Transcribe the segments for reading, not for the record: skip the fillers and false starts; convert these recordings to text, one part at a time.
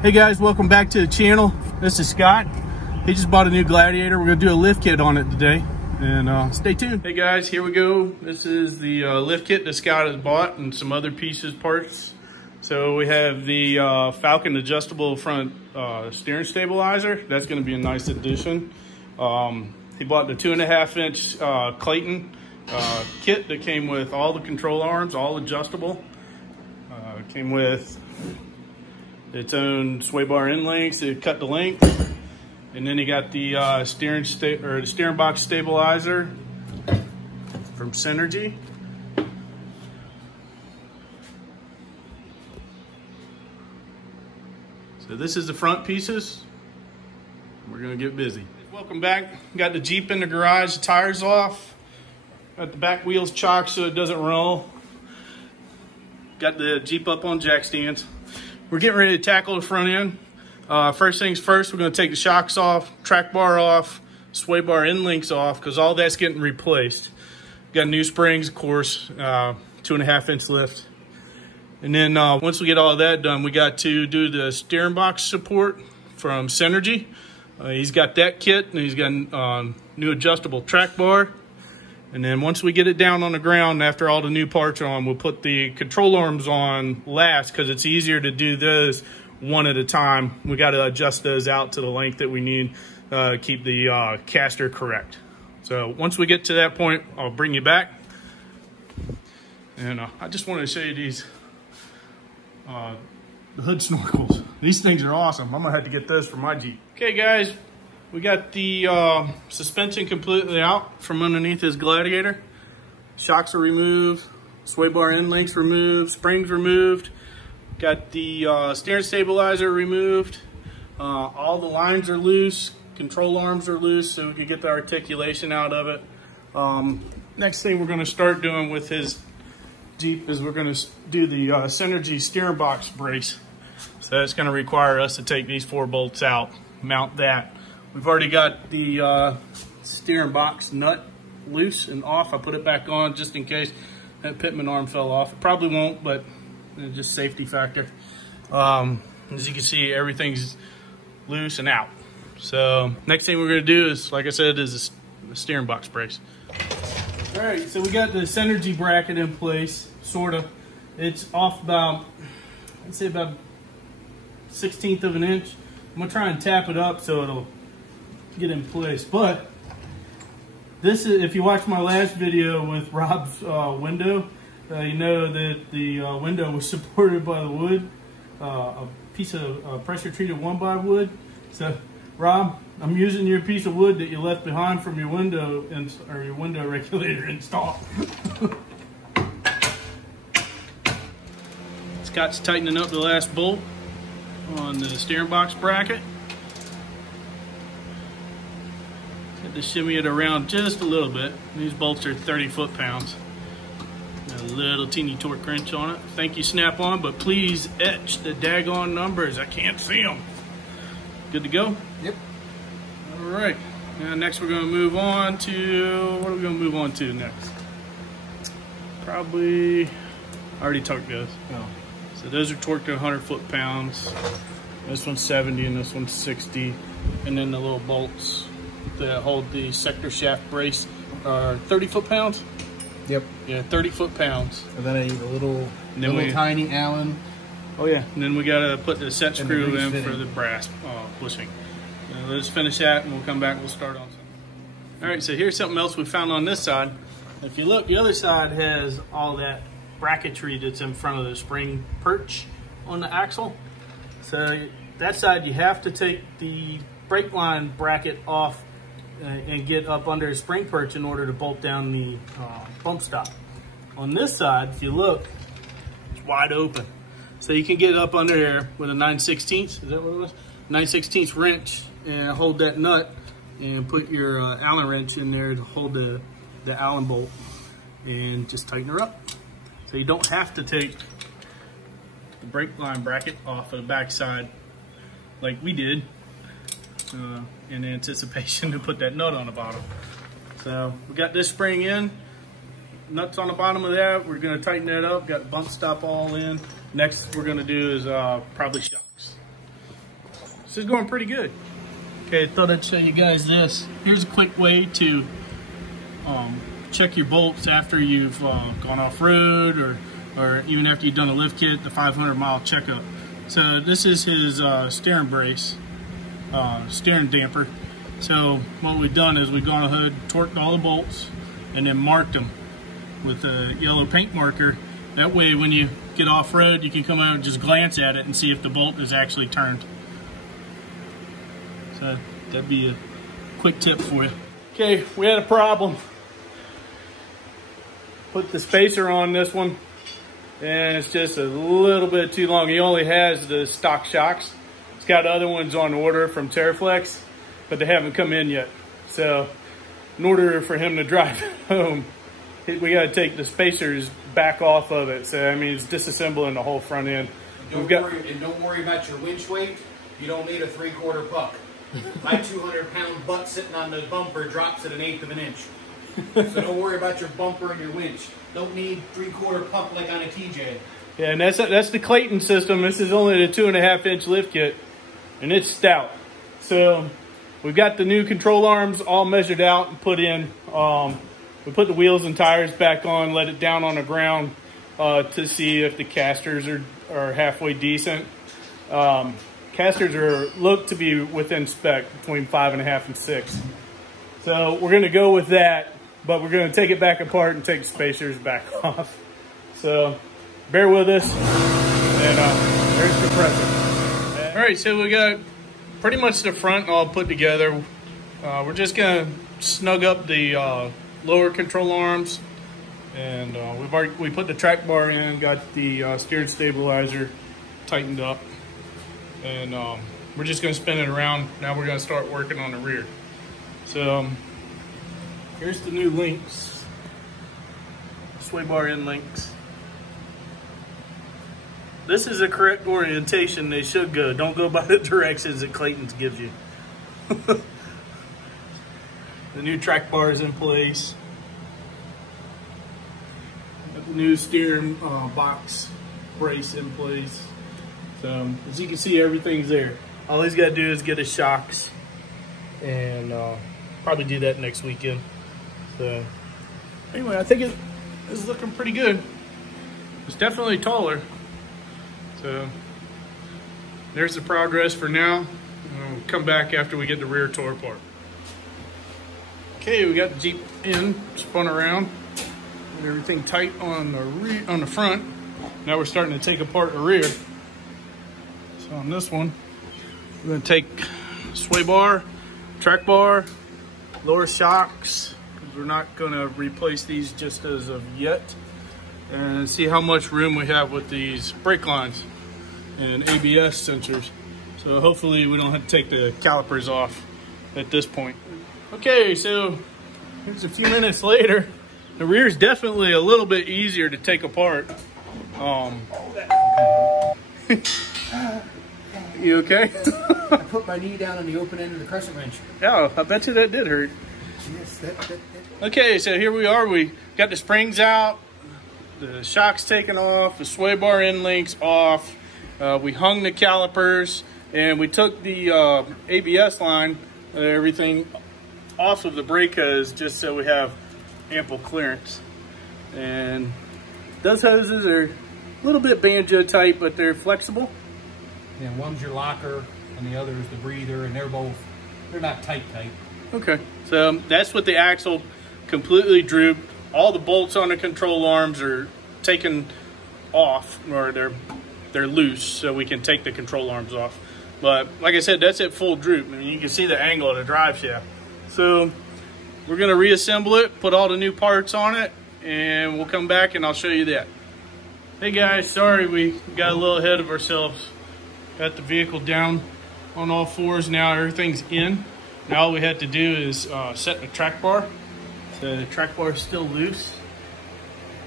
Hey guys, welcome back to the channel. This is Scott. He just bought a new Gladiator. We're gonna do a lift kit on it today, and stay tuned. Hey guys, here we go. This is the lift kit that Scott has bought and some other pieces, parts. So we have the FALCON adjustable front steering stabilizer. That's gonna be a nice addition. He bought the 2.5 inch CLAYTON kit that came with all the control arms, all adjustable. Came with its own sway bar end links to cut the length, and then you got the steering box stabilizer from Synergy. So this is the front pieces. We're gonna get busy. Welcome back. Got the Jeep in the garage, the tires off. Got the back wheels chocked so it doesn't roll. Got the Jeep up on jack stands. We're getting ready to tackle the front end. First things first, we're gonna take the shocks off, track bar off, sway bar end links off, because all that's getting replaced. Got new springs, of course, 2.5 inch lift. And then once we get all of that done, we got to do the steering box support from Synergy. He's got that kit, and he's got new adjustable track bar. And then once we get it down on the ground, after all the new parts are on, we'll put the control arms on last, because it's easier to do those one at a time. We got to adjust those out to the length that we need to keep the caster correct. So once we get to that point, I'll bring you back. And I just wanted to show you these the hood snorkels. These things are awesome. I'm gonna have to get those for my Jeep. Okay guys, we got the suspension completely out from underneath this Gladiator. Shocks are removed, sway bar end links removed, springs removed. Got the steering stabilizer removed. All the lines are loose, control arms are loose, so we can get the articulation out of it. Next thing we're gonna start doing with his Jeep is we're gonna do the Synergy steering box brace. So that's gonna require us to take these 4 bolts out, mount that. We've already got the steering box nut loose and off. I put it back on just in case that pitman arm fell off. It probably won't, but just safety factor. As you can see, everything's loose and out. So next thing we're gonna do is, like I said, is the steering box brace. All right, so we got the Synergy bracket in place, sort of. It's off about, I'd say about 1/16 of an inch. I'm gonna try and tap it up so it'll get in place. But this is, if you watched my last video with Rob's window, you know that the window was supported by the wood, a piece of pressure treated 1x wood. So Rob, I'm using your piece of wood that you left behind from your window or your window regulator install. Scott's tightening up the last bolt on the steering box bracket. Had to shimmy it around just a little bit. These bolts are 30 foot-pounds. A little teeny torque wrench on it. Thank you, Snap-on, but please etch the daggone numbers. I can't see them. Good to go? Yep. All right. Now next we're going to move on to, what are we going to move on to next? Probably, I already torqued those. Oh. So those are torqued to 100 foot-pounds. This one's 70 and this one's 60. And then the little bolts that hold the sector shaft brace are 30 foot-pounds. Yep. Yeah, 30 foot-pounds. And then I need a little we, tiny Allen. Oh yeah, and then we gotta put the set screw in fitting for the brass bushing. Let's finish that and we'll come back and we'll start on something. All right, so here's something else we found on this side. If you look, the other side has all that bracketry that's in front of the spring perch on the axle. So that side, you have to take the brake line bracket off and get up under the spring perch in order to bolt down the bump stop. On this side, if you look, it's wide open. So you can get up under there with a 9/16, is that what it was? 9/16 wrench, and hold that nut and put your Allen wrench in there to hold the Allen bolt and just tighten her up. So you don't have to take the brake line bracket off of the back side like we did in anticipation to put that nut on the bottom. So we got this spring in, nuts on the bottom of that. We're going to tighten that up. Got bump stop all in. Next we're going to do is probably shocks. This is going pretty good. Okay, I thought I'd show you guys this. Here's a quick way to check your bolts after you've gone off-road or even after you've done a lift kit, the 500-mile checkup. So this is his steering brace, steering damper. So what we've done is we've gone ahead, torqued all the bolts, and then marked them with a yellow paint marker. That way when you get off-road, you can come out and just glance at it and see if the bolt is actually turned. So that'd be a quick tip for you. Okay, we had a problem. Put the spacer on this one, and it's just a little bit too long. He only has the stock shocks. He's got other ones on order from Terraflex, but they haven't come in yet. So in order for him to drive home, we got to take the spacers back off of it. So I mean, it's disassembling the whole front end. Don't worry about your winch weight. You don't need a 3/4 puck. My 200-pound butt sitting on the bumper drops at 1/8 of an inch. So don't worry about your bumper and your winch. Don't need 3/4 puck like on a TJ. Yeah, and that's the CLAYTON system. This is only the 2.5-inch lift kit, and it's stout. So we've got the new control arms all measured out and put in. We put the wheels and tires back on, let it down on the ground to see if the casters are halfway decent. Casters look to be within spec, between 5.5 and 6. So we're going to go with that, but we're going to take it back apart and take the spacers back off. So bear with us, and there's the compressor. All right, so we got pretty much the front all put together. We're just going to snug up the lower control arms, and we put the track bar in, got the steering stabilizer tightened up. And we're just going to spin it around. Now we're going to start working on the rear. So here's the new links, sway bar end links. This is the correct orientation they should go. Don't go by the directions that CLAYTON gives you. The new track bar is in place. Got the new steering box brace in place. So as you can see, everything's there. All he's got to do is get his shocks, and probably do that next weekend. So anyway, I think it is looking pretty good. It's definitely taller. So there's the progress for now. We'll come back after we get the rear tore apart. Okay, we got the Jeep in, spun around, and everything tight on the front. Now we're starting to take apart the rear. So on this one, we're going to take sway bar, track bar, lower shocks, because we're not going to replace these just as of yet, and see how much room we have with these brake lines and ABS sensors. So hopefully we don't have to take the calipers off at this point. Okay, so here's a few minutes later. The rear is definitely a little bit easier to take apart. You okay? I put my knee down on the open end of the crescent wrench. Yeah, I bet you that did hurt. Yes, that. Okay, so here we are. We got the springs out, the shocks taken off, the sway bar end links off. We hung the calipers, and we took the ABS line, everything off of the brake hose, just so we have ample clearance. And those hoses are a little bit banjo tight, but they're flexible. Yeah, one's your locker and the other is the breather, and they're not tight. Okay, so that's with the axle completely drooped. All the bolts on the control arms are taken off, or they're loose, so we can take the control arms off. But like I said, that's at full droop. I mean, you can see the angle of the drive shaft. So we're gonna reassemble it, put all the new parts on it, and we'll come back and I'll show you that. Hey guys, sorry we got a little ahead of ourselves. Got the vehicle down on all fours now. Everything's in. Now all we had to do is set the track bar. So the track bar is still loose,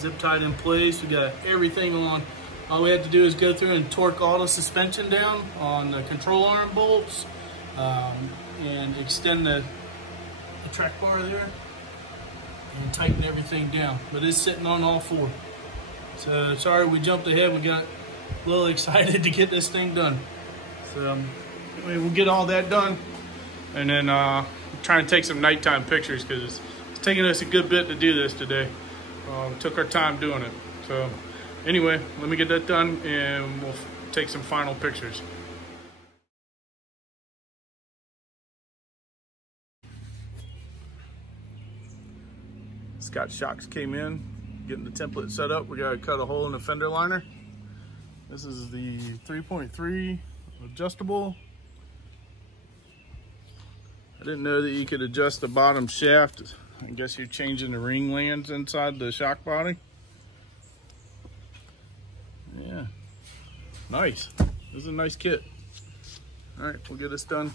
zip tied in place. We got everything on. All we had to do is go through and torque all the suspension down on the control arm bolts, and extend the track bar there and tighten everything down. But it's sitting on all four. So sorry we jumped ahead. We got a little excited to get this thing done. So we'll get all that done, and then try and take some nighttime pictures, because it's taking us a good bit to do this today. We took our time doing it. So anyway, let me get that done and we'll take some final pictures. Scott Shocks came in, getting the template set up. We gotta cut a hole in the fender liner. This is the 3.3 adjustable. I didn't know that you could adjust the bottom shaft. I guess you're changing the ring lands inside the shock body. Yeah, nice. This is a nice kit. All right, we'll get this done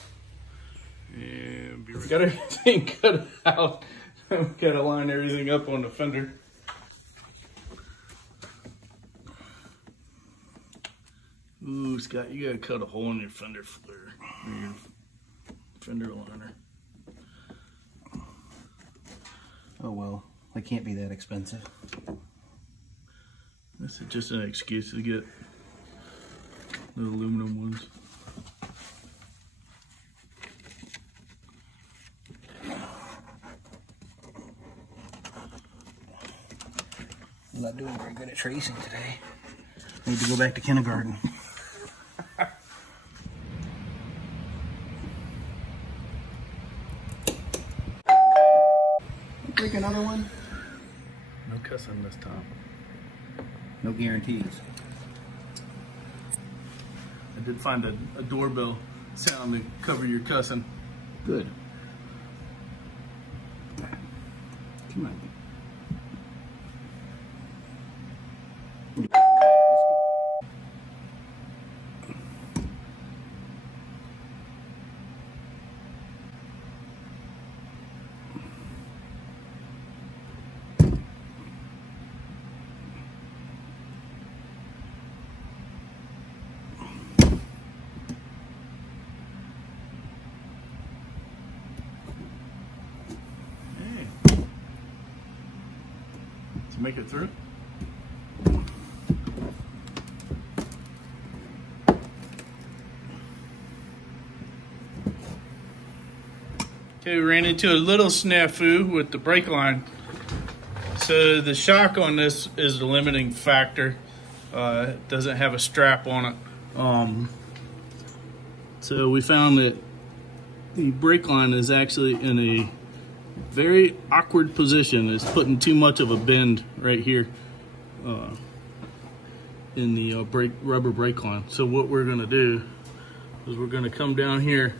and be ready. Got everything cut out. Gotta line everything up on the fender. Ooh, Scott, you gotta cut a hole in your fender flare, or your fender liner. Oh well, they can't be that expensive. This is just an excuse to get the aluminum ones. I'm not doing very good at tracing today. Need to go back to kindergarten. Break another one? No cussing this time. No guarantees. I did find a doorbell sound to cover your cussing. Good. Come on. Make it through. Okay, we ran into a little snafu with the brake line. So the shock on this is the limiting factor. It doesn't have a strap on it. So we found that the brake line is actually in a very awkward position. It's putting too much of a bend right here in the rubber brake line. So what we're gonna do is we're gonna come down here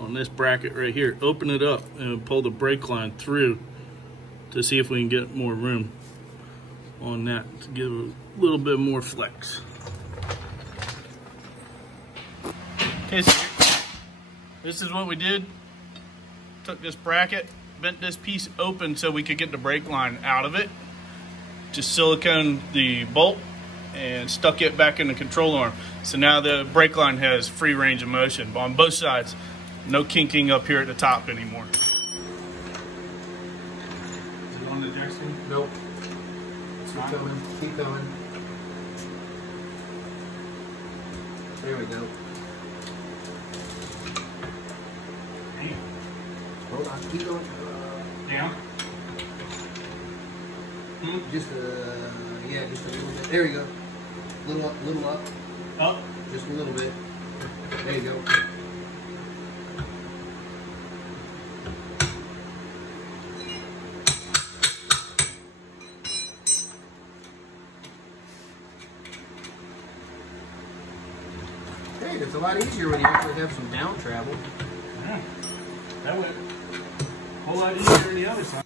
on this bracket right here, open it up and pull the brake line through to see if we can get more room on that to give a little bit more flex. Okay, so this is what we did. Took this bracket, bent this piece open so we could get the brake line out of it. Just silicone the bolt and stuck it back in the control arm. So now the brake line has free range of motion on both sides. No kinking up here at the top anymore. Is it on the Jackson? Nope. Keep coming. Keep going. There we go. Hold on, keep going. Down? Just yeah, just a little bit. There you go. Little up. Up? Just a little bit. There you go. Hey, it's a lot easier when you actually have some down travel. Yeah. That went a whole lot easier than the other side.